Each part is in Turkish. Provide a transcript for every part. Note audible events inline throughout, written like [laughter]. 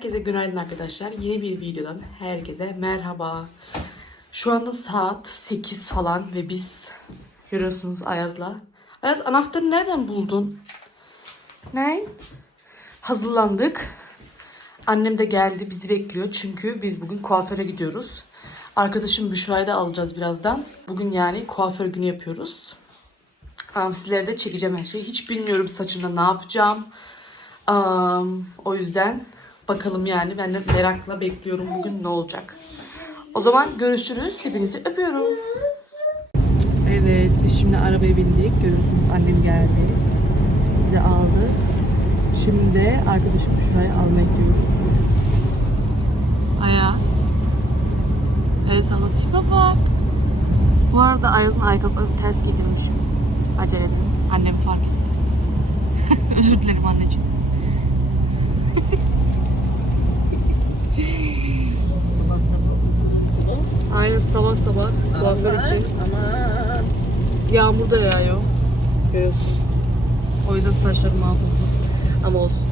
Herkese günaydın arkadaşlar. Yeni bir videodan herkese merhaba. Şu anda saat 8 falan ve biz görüyorsunuz Ayaz'la. Ayaz anahtarı nereden buldun? Ne? Hazırlandık. Annem de geldi bizi bekliyor çünkü biz bugün kuaföre gidiyoruz. Arkadaşım Büşra'yı da alacağız birazdan. Bugün yani kuaför günü yapıyoruz. Um, sizlere de çekeceğim her şeyi. Hiç bilmiyorum saçımda ne yapacağım. Um, o yüzden bakalım yani ben de merakla bekliyorum bugün ne olacak. O zaman görüşürüz. Hepinizi öpüyorum. Evet biz şimdi arabaya bindik. Görüyorsunuz annem geldi. Bizi aldı. Şimdi de arkadaşım Büşra'yı almaya gidiyoruz. Ayaz. Evet sana tipe bak. Bu arada Ayaz'ın ayakkabılarını ters giydirmişim. Aceleden. Annem fark etti. [laughs] Özür dilerim anneciğim. [laughs] Sabah sabah. Aynen sabah sabah kuaför için. Aman. Yağmur da yağıyor. Görüyorsunuz. O yüzden saçlarım mahvoldu. Ama olsun.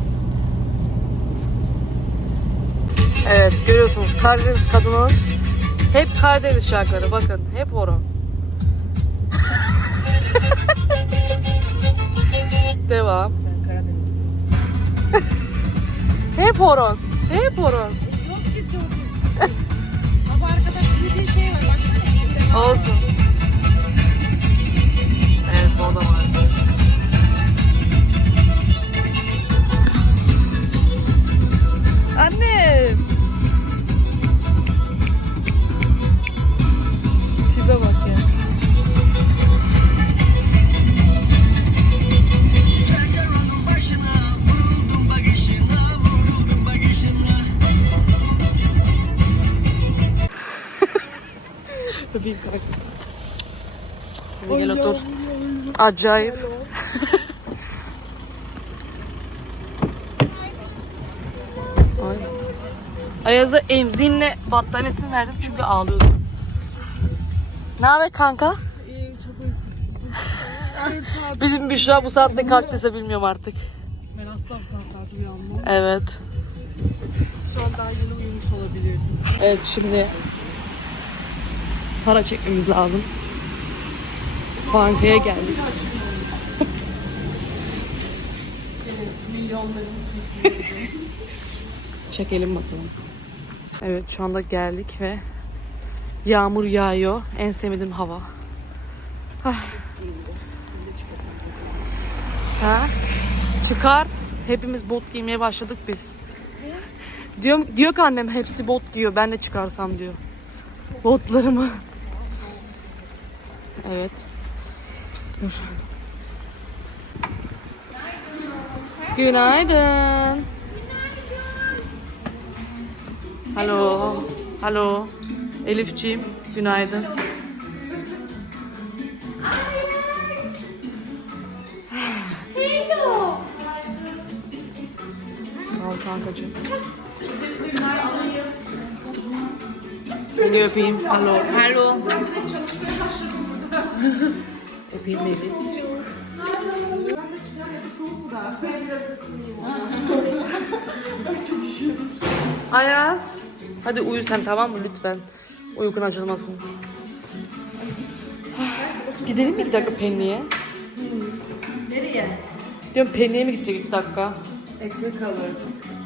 Evet görüyorsunuz Karadeniz kadının hep Karadeniz şarkıları bakın hep oran. [laughs] Devam. [laughs] Hep oran. Hep oran. Olsun. Evet orada var. Anne. Tipe Acayip. Ay. Ayaz'a emzinle battaniyesini verdim çünkü ağlıyordu. Ne haber kanka? İyiyim çok uykusuzum. [laughs] Bizim Büşra bu saatte kalktıysa bilmiyorum artık. Ben asla bu saatlerde uyanmam. Evet. Şu an daha yeni uyumuş olabilirdim. Evet şimdi para çekmemiz lazım. Bankaya geldik. [laughs] Çekelim bakalım. Evet şu anda geldik ve yağmur yağıyor. En sevmediğim hava. Ah. Ha? Çıkar. Hepimiz bot giymeye başladık biz. Diyor, diyor ki annem hepsi bot giyiyor. Ben de çıkarsam diyor. Botlarımı. Evet. Dur. Günaydın. Alo. Alo. Elifciğim. Günaydın. Al kankacığım. Hadi öpeyim. Hello. Hello. [laughs] baby. Ayaz. Hadi uyu sen tamam mı lütfen. Uykun açılmasın. Gidelim mi iki dakika Penli'ye? Nereye? Diyorum Penli'ye mi gitsek iki dakika? Ekmek alır.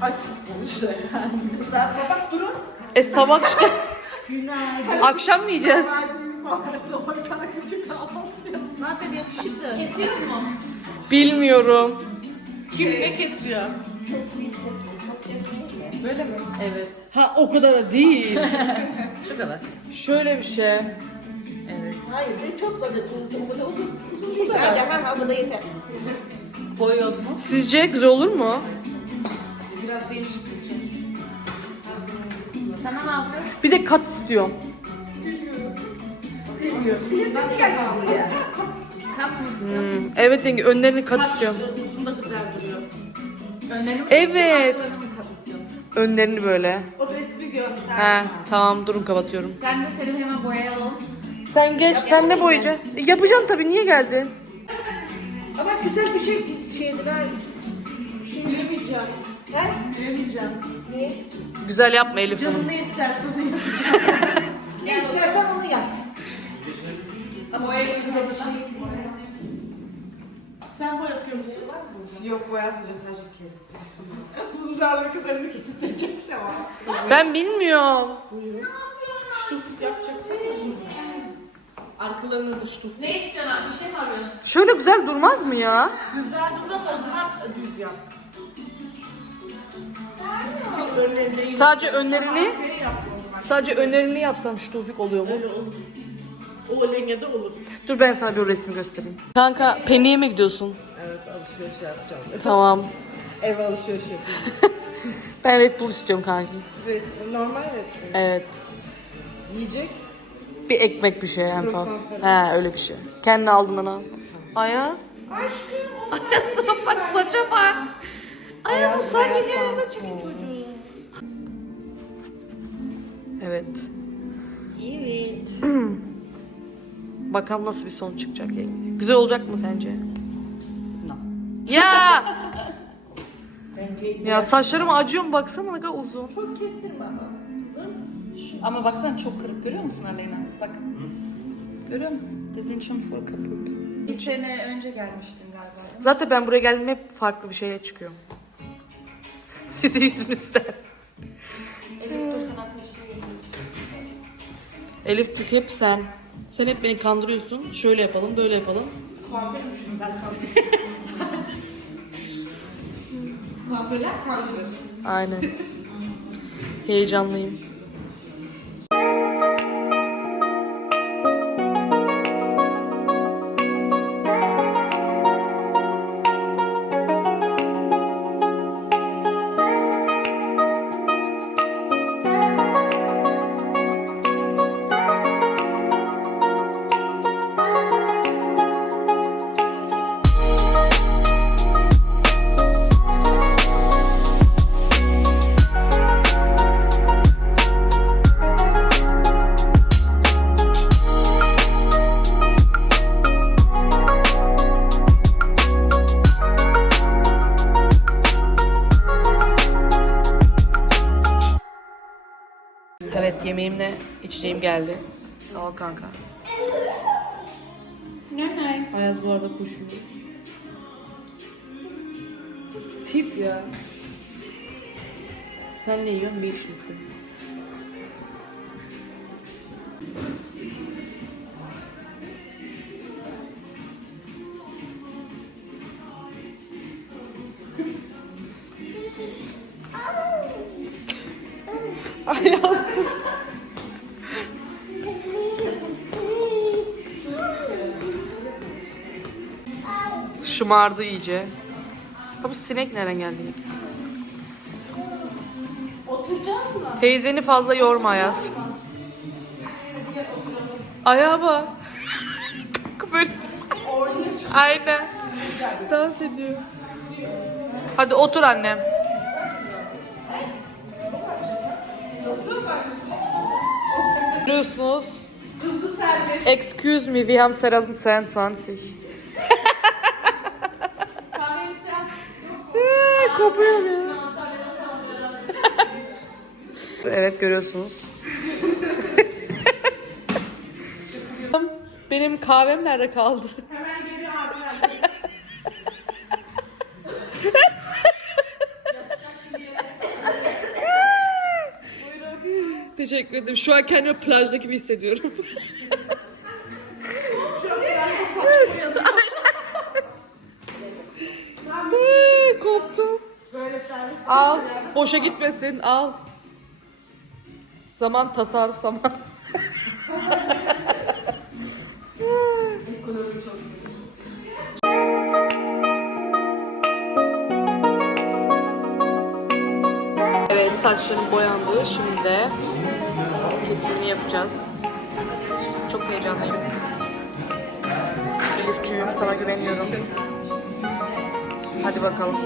Açız sonuçta yani. Daha sabah durun. E sabah işte. [laughs] Günaydın. Akşam mı yiyeceğiz? Sabah kalkınca kahvaltı yap. Ne yapayım yakışıklı? Kesiyoruz mu? Bilmiyorum. Kim ne kesiyor? Böyle mi? Evet. Ha o kadar da değil. [laughs] Şu kadar. Şöyle bir şey. Evet. Hayır, bu çok zor. Bu kadar uzun, uzun Şu kadar. Ha, ha, bu da yeter. Boyoz mu? Sizce güzel olur mu? Biraz değişik bir şey. Sana ne yapıyoruz? Bir de kat istiyorum. Bilmiyorsun. Ben çok ya. Kap mısın? Hmm, Evet yenge önlerini kat istiyorum. Uzun da güzel duruyor. Önlerini mi? Evet. Önlerini böyle. O resmi göster. He tamam durun kapatıyorum. Sen de seni hemen boyayalım. Sen geç sen ne boyayacaksın? E, yapacağım tabii niye geldin? Ama güzel bir şey şeydiler. Bilemeyeceğim. Veremeyeceğim. Niye? Güzel yapma Elif Canım Hanım. ne istersen onu yapacağım. ne istersen onu yap. Ama şey Sen boyatıyor musun? Yok boyatmayacağım sadece kes. [laughs] Bunun da arkalarını kestirecekse var. Ben bilmiyorum. Ştuf yapacaksan olsun. Arkalarına da ştuf. Ne istiyorsun abi? Bir şey mi arıyorsun? Şöyle güzel durmaz mı ya? Güzel durur ama o zaman düz yap. Sadece önlerini, o sadece önlerini yapsam şu Tufik oluyor mu? Öyle olur. O lengede olur. Dur ben sana bir resmi göstereyim. Kanka Penny'e mi gidiyorsun? Evet alışveriş yapacağım. Tamam. [laughs] Ev alışveriş yapıyorum. [laughs] Ben Red Bull istiyorum kanki. Red, normal red. mi? Evet. Yiyecek. Bir ekmek bir şey en fazla. He öyle bir şey. Kendine aldığından al. Ayaz. Aşkım. Ayaz'a bak saça bak. Ayaz'ın saçı gene saçı çocuğu. Evet. Evet. [clears throat] Bakalım nasıl bir son çıkacak. Güzel olacak mı sence? Ya! [laughs] ya saçlarım acıyor mu baksana ne kadar uzun. Çok kestirme ama. Kızım. Ama baksana çok kırık görüyor musun Aleyna? Bak. Görüyor musun? Dizin şun full kaput. Bir sene önce gelmiştin galiba. Zaten ben buraya geldiğimde hep farklı bir şeye çıkıyorum. [laughs] Sizin yüzünüzden. Elifcik hep sen. Sen hep beni kandırıyorsun. Şöyle yapalım, böyle yapalım. Kuaförmüşüm ben [laughs] kandırırım. Kuaförler kandırır. Aynen. Heyecanlıyım. Evet yemeğimle içeceğim geldi. Sağ ol kanka. Ayaz bu arada koşuyor. Tip ya. Sen ne yiyorsun? Bir işlikti. Şımardı iyice. Ha bu sinek nereden geldi? Oturacak mı? Teyzeni fazla yorma Ayaz. Ayağa bak. [laughs] Böyle. Aynen. Dans ediyor. Hadi otur annem. Biliyorsunuz. Excuse me, we have 2022. Kopuyor ya. [laughs] evet görüyorsunuz. [laughs] Benim kahvem nerede kaldı? Hemen geliyor abi. Teşekkür ederim. Şu an kendimi plajdaki gibi hissediyorum. [laughs] Al. Boşa gitmesin. Al. Zaman tasarruf zaman. Evet saçlarım boyandı. Şimdi de kesimini yapacağız. Çok heyecanlıyım. Elifçüğüm sana güveniyorum. Hadi bakalım.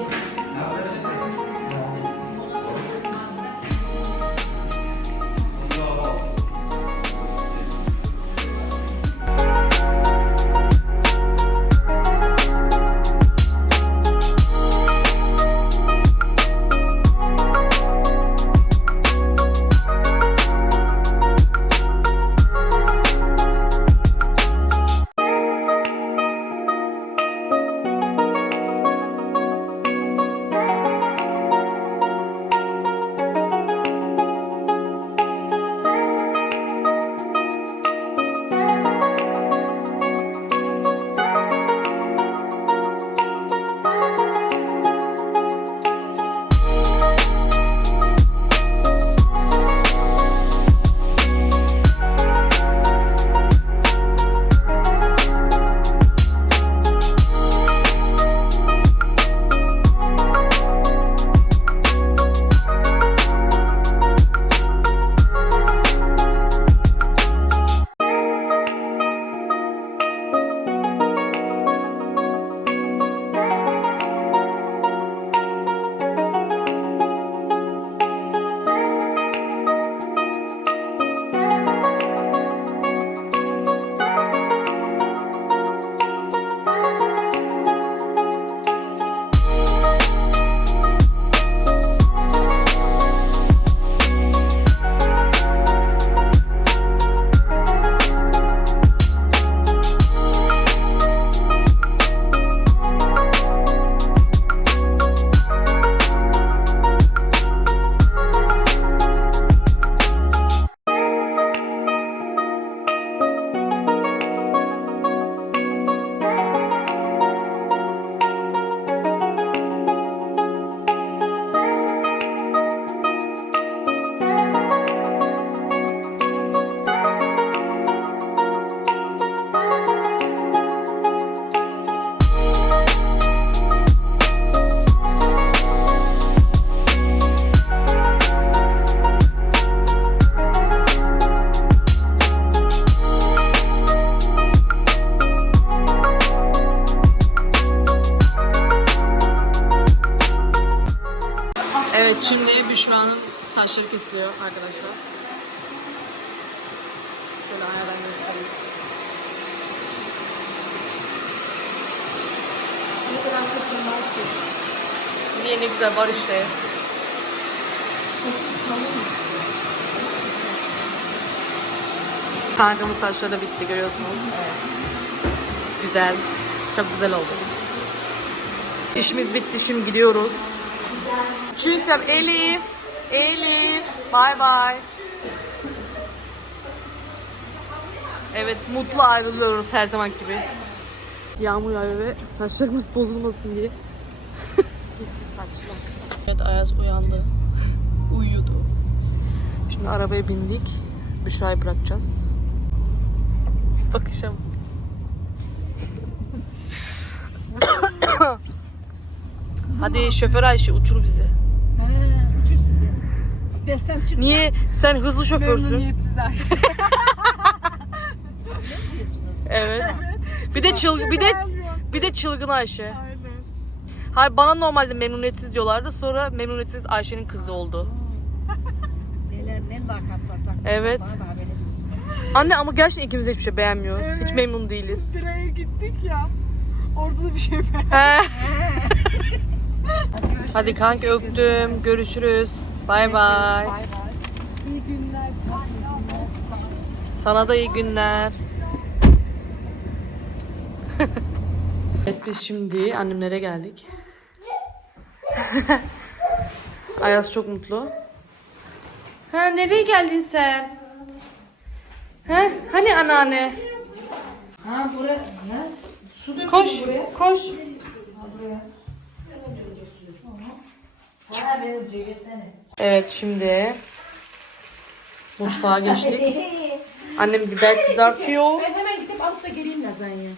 Büşra'nın saçları kesiliyor arkadaşlar. Şöyle ayağdan göstereyim. Ne kadar saçım var ki. Niye ne güzel var işte. Kankamın saçları da bitti görüyorsunuz. Güzel. Çok güzel oldu. İşimiz bitti şimdi gidiyoruz. Tschüss yap Elif. Elif. Bye bye. Evet mutlu ayrılıyoruz her zaman gibi. Yağmur yağıyor ve saçlarımız bozulmasın diye. [laughs] Evet Ayaz uyandı. Uyuyordu. Şimdi arabaya bindik. Büşra'yı bırakacağız. Bakışım. [coughs] Hadi şoför Ayşe uçur bizi. He, uçur sizi. Ben sen çık. Niye? Sen hızlı şoförsün. Memnuniyetsiz [laughs] Ayşe. Evet. Bir de çıl bir de bir de çılgın Ayşe. Aynen. Hayır bana normalde memnuniyetsiz diyorlardı. Sonra memnuniyetsiz Ayşe'nin kızı oldu. Neler ne lakaplar takmış. Evet. Bana da haberim yok. Anne ama gerçekten ikimiz de hiçbir şey beğenmiyoruz. Hiç Evet. memnun değiliz. Sıraya gittik ya. Orada da bir şey. [laughs] He. [laughs] Hadi kanka öptüm. Görüşürüz. Bay bay. İyi günler. Sana da iyi günler. [laughs] evet biz şimdi annemlere geldik. [laughs] Ayaz çok mutlu. Ha nereye geldin sen? Ha hani anneanne? Ha buraya. Su dökülür Koş, buraya. Benim. Evet şimdi mutfağa geçtik. Annem biber kızartıyor. Ben hemen gidip alıp da geleyim lazanya.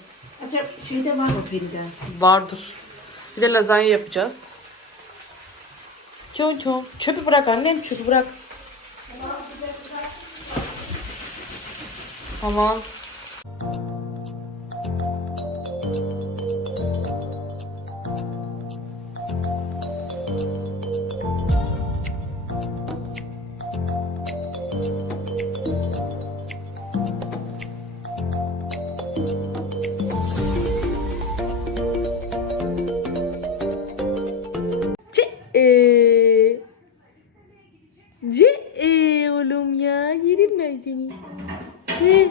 Acaba şeyde var o periden. Vardır. Bir de lazanya yapacağız. Çok çok. Çöpü bırak annem çöpü bırak. Tamam. Ben seni. Ne?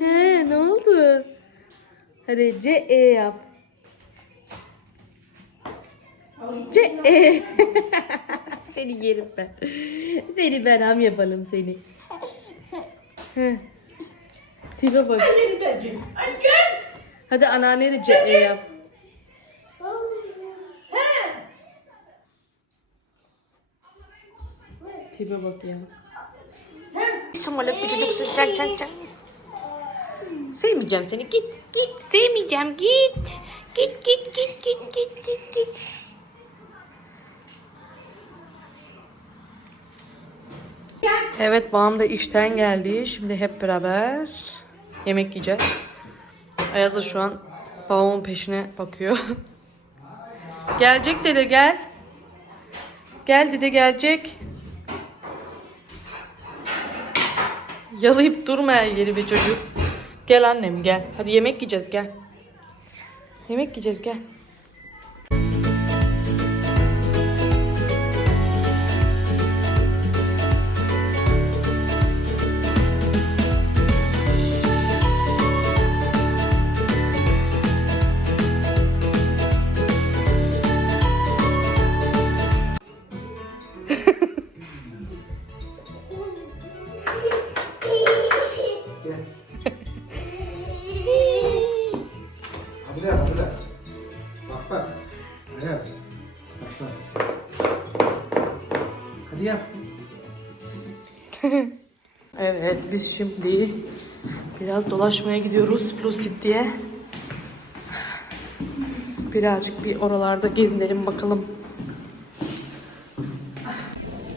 He ne oldu? Hadi C E yap. C E. [laughs] seni yerim ben. Seni ben ham yapalım seni. He. Tipe bak. Hadi anneanneye de C E yap. Tipe bak ya. Şımarık bir çocuksun çak çak çak. Sevmeyeceğim seni. Git git. Sevmeyeceğim git. Git git git git git git git. Evet babam da işten geldi. Şimdi hep beraber yemek yiyeceğiz. Ayaz da şu an babamın peşine bakıyor. [laughs] gelecek dede gel. Gel dede gelecek. Yalayıp durma her yeri bir çocuk. Gel annem gel. Hadi yemek yiyeceğiz gel. Yemek yiyeceğiz gel. Biz şimdi biraz dolaşmaya gidiyoruz Blue City'ye. Birazcık bir oralarda gezinelim bakalım.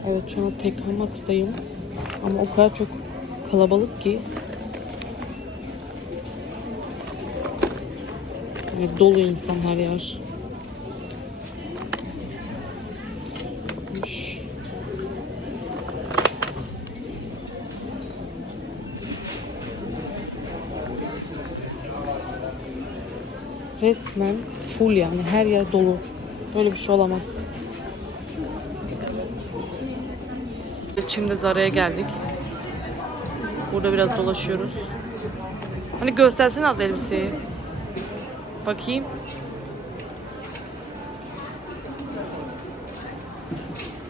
Evet şu an Tekno Max'tayım. Ama o kadar çok kalabalık ki. Yani dolu insan her yer. Resmen full yani her yer dolu. Böyle bir şey olamaz. Şimdi Zara'ya geldik. Burada biraz dolaşıyoruz. Hani göstersene az elbiseyi. Bakayım.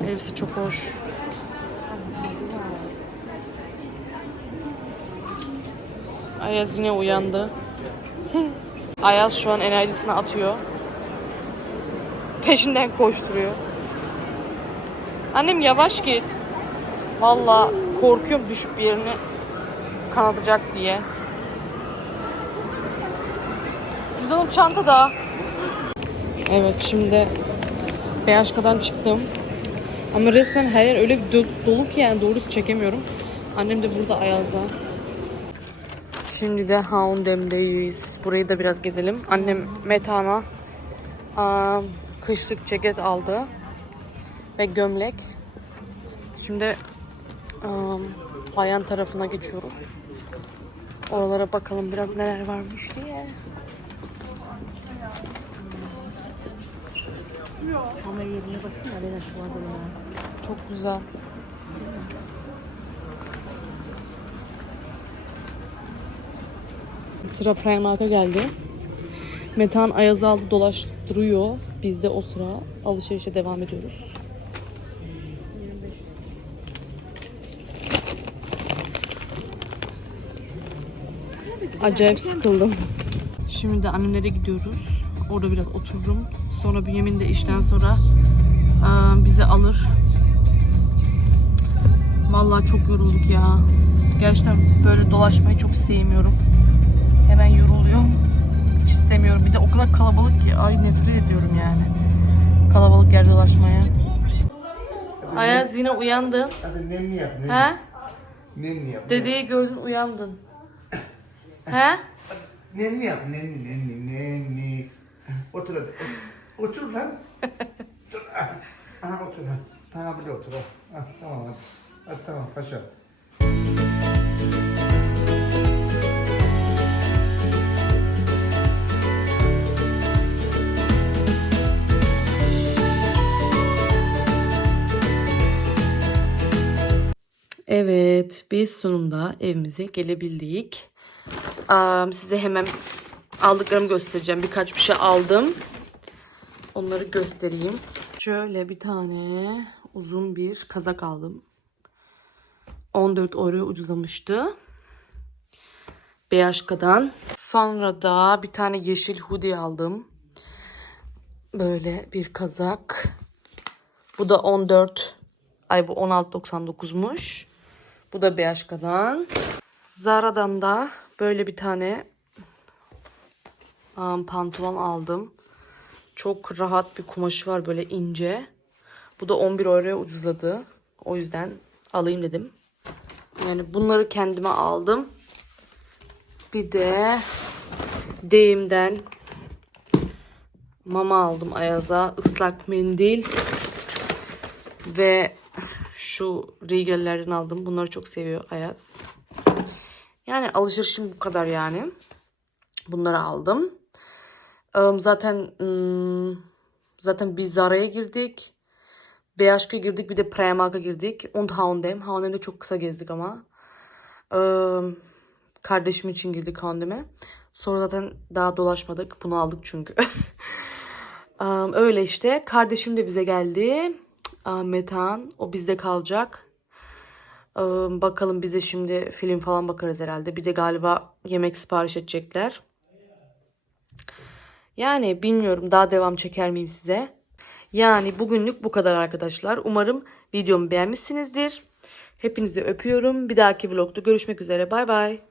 Elbise çok hoş. Ayaz yine uyandı. Ayaz şu an enerjisini atıyor. Peşinden koşturuyor. Annem yavaş git. Valla korkuyorum düşüp bir yerini kanatacak diye. Cüzdanım çantada. Evet şimdi Beyazka'dan çıktım. Ama resmen her yer öyle bir dolu ki yani doğrusu çekemiyorum. Annem de burada Ayaz'da. Şimdi de Houndem'deyiz. Burayı da biraz gezelim. Annem Metan'a kışlık ceket aldı. Ve gömlek. Şimdi bayan tarafına geçiyoruz. Oralara bakalım biraz neler varmış diye. Ama yerine baksana Alena şu anda Çok güzel. Sıra Primark'a geldi. Metan Ayaz'ı aldı dolaştırıyor. Biz de o sıra alışverişe devam ediyoruz. Acayip sıkıldım. Şimdi de annemlere gidiyoruz. Orada biraz otururum. Sonra Bünyamin de işten sonra aa, bizi alır. Vallahi çok yorulduk ya. Gerçekten böyle dolaşmayı çok sevmiyorum. Hemen yoruluyorum. Hiç istemiyorum. Bir de o kadar kalabalık ki. Ay nefret ediyorum yani. Kalabalık yer dolaşmaya. Ayaz yine uyandın. Hadi nenni yap. He? Yap. Dedeyi gördün uyandın. He? Nenni yap. Nenni nenni nenni. Otur hadi. Otur, otur lan. [laughs] Otur. ah. Aha otur lan. Ha böyle otur. ha. Tamam hadi. Hadi tamam paşa. Evet, biz sonunda evimize gelebildik. Am, size hemen aldıklarımı göstereceğim. Birkaç bir şey aldım. Onları göstereyim. Şöyle bir tane uzun bir kazak aldım. 14 euro ucuzlamıştı. Beyazka'dan. Sonra da bir tane yeşil hoodie aldım. Böyle bir kazak. Bu da 14 Ay bu 16.99'muş. Bu da Bershka'dan. Zara'dan da böyle bir tane um, pantolon aldım. Çok rahat bir kumaşı var böyle ince. Bu da 11 euroya ucuzladı. O yüzden alayım dedim. Yani bunları kendime aldım. Bir de Deyim'den mama aldım Ayaz'a. ıslak mendil. Ve şu Regal'lerden aldım. Bunları çok seviyor Ayaz. Yani alışverişim bu kadar yani. Bunları aldım. Zaten zaten biz Zara'ya girdik. Bershka girdik bir de Primark'a girdik. Und H&M. H&M'de çok kısa gezdik ama. Kardeşim için girdik H&M'e. Sonra zaten daha dolaşmadık. Bunu aldık çünkü. [laughs] Öyle işte. Kardeşim de bize geldi. Aa, Metehan. O bizde kalacak. Ee, bakalım bize şimdi film falan bakarız herhalde. Bir de galiba yemek sipariş edecekler. Yani bilmiyorum daha devam çeker miyim size. Yani bugünlük bu kadar arkadaşlar. Umarım videomu beğenmişsinizdir. Hepinizi öpüyorum. Bir dahaki vlogda görüşmek üzere. Bay bay.